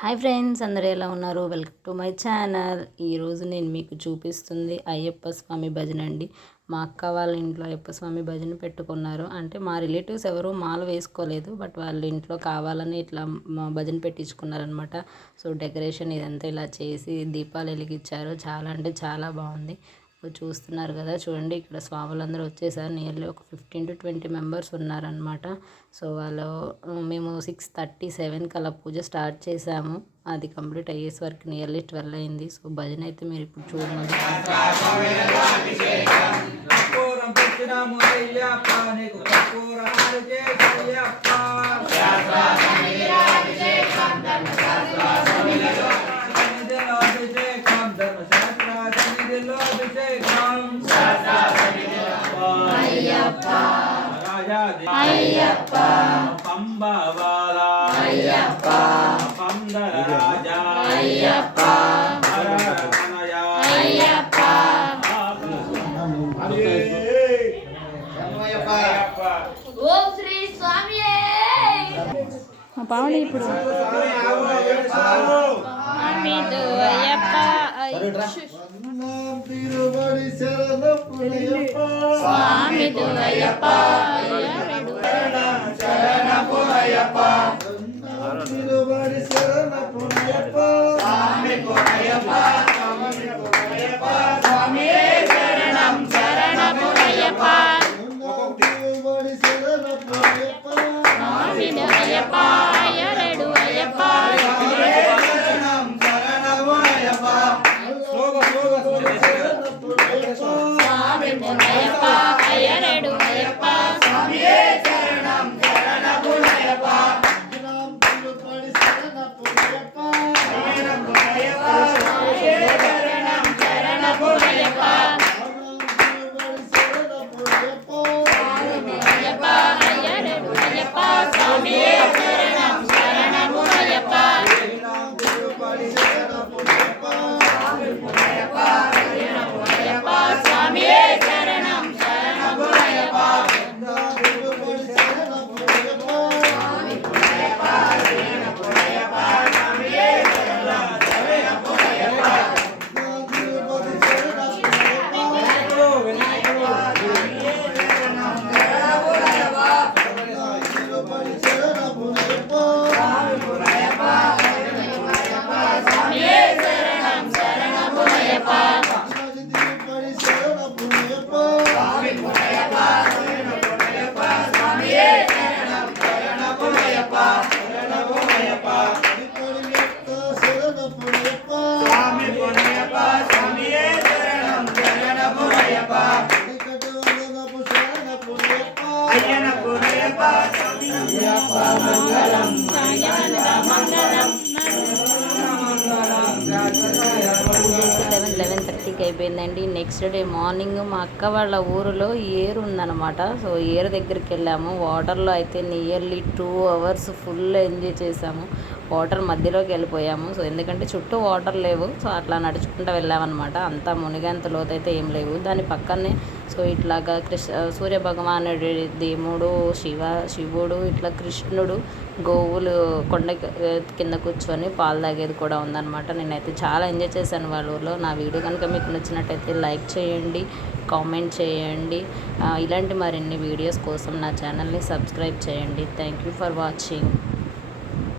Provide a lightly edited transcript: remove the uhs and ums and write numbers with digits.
Hi friends, అందరూ ఎలా ఉన్నారు? Welcome to my channel. ఈరోజు నేను మీకు చూపిస్తుంది అయ్యప్ప స్వామి భజన అండి. మా అక్క వాళ్ళ ఇంట్లో అయ్యప్ప స్వామి భజన పెట్టుకున్నారు. అంటే మా రిలేటివ్స్ ఎవరు మాల వేసుకోలేదు, బట్ వాళ్ళ ఇంట్లో కావాలని ఇట్లా భజన పెట్టించుకున్నారనమాట. సో డెకరేషన్ ఇదంతా ఇలా చేసి దీపాలు వెలిగించారు. చాలా అంటే చాలా బాగుంది. చూస్తున్నారు కదా, చూడండి ఇక్కడ స్వాములందరూ వచ్చేసారు. నియర్లీ ఒక 15 to 20 మెంబర్స్ ఉన్నారనమాట. సో వాళ్ళు మేము 6:37 అలా పూజ స్టార్ట్ చేసాము. అది కంప్లీట్ అయ్యేసే వరకు నియర్లీ 12 అయింది. సో భజన అయితే మీరు ఇప్పుడు చూడండి. అయ్యప్ప పంబవాల అయ్యప్ప పందరాజ అయ్యప్ప హరకనయ అయ్యప్ప ఓం శ్రీ స్వామియే. మా పావని ఇప్పుడు స్వామిదు అయ్యప్ప స్వామిదు అయ్యప్ప శరణపు అయ్యప్ప తిరువడి శరణపు అయ్యప్ప స్వామికు అయ్యప్ప స్వామికు అయ్యప్ప స్వామియే శరణం శరణపు అయ్యప్ప తిరువడి శరణపు అయ్యప్ప స్వామిడు అయ్యప్ప అయ్యరేడు అయ్యప్ప శరణం శరణపు అయ్యప్ప స్వామిడు అయ్యప్ప అయ్యరేడు అయ్యప్ప స్వామియే శరణం శరణపు అయ్యప్ప తిరువడి శరణపు అయ్యప్ప శరణపు అయ్యప్ప స్వామియే శరణం శరణపు అయ్యప్ప తిరువడి శరణపు అయ్యప్ప అయ్యప్ప అయ్యరేడు అయ్యప్ప స్వామియే శరణం శరణపు అయ్యప్ప తిరువడి శరణపు అయ్యప్ప అయ్యప్ప శరణపు అయ్యప్ప స్వామియే శరణం శరణపు అయ్యప్ప తిరువడి శరణపు అయ్యప్ప అయ్యప్ప శరణపు అయ్యప్ప స్వామియే శరణం శరణపు అయ్యప్ప తిరువడి శరణపు మంగళం 11:30కి అయిపోయిందండి. నెక్స్ట్ డే మార్నింగ్ మా అక్క వాళ్ళ ఊరిలో ఏరు ఉందన్నమాట. సో ఏరు దగ్గరికి వెళ్ళాము. వాటర్లో అయితే నియర్లీ 2 hours ఫుల్ ఎంజాయ్ చేసాము. వాటర్ మధ్యలోకి వెళ్ళిపోయాము. సో ఎందుకంటే చుట్టూ వాటర్ లేవు, సో అట్లా నడుచుకుంటూ వెళ్ళామన్నమాట. అంతా మునిగేంత లోతు అయితే ఏం లేవు. దాని పక్కనే సో ఇట్లాగా సూర్య భగవానుడి దేవుడు, శివుడు, ఇట్లా కృష్ణుడు, గోవులు కొండ కింద కూర్చొని పాలు తాగేది కూడా ఉందన్నమాట. నేనైతే చాలా ఎంజాయ్ చేశాను వాళ్ళ ఊర్లో. నా వీడియో కనుక మీకు నచ్చినట్టయితే లైక్ చేయండి, కామెంట్ చేయండి. ఇలాంటి మరిన్ని వీడియోస్ కోసం నా ఛానల్ని సబ్స్క్రైబ్ చేయండి. Thank you for watching.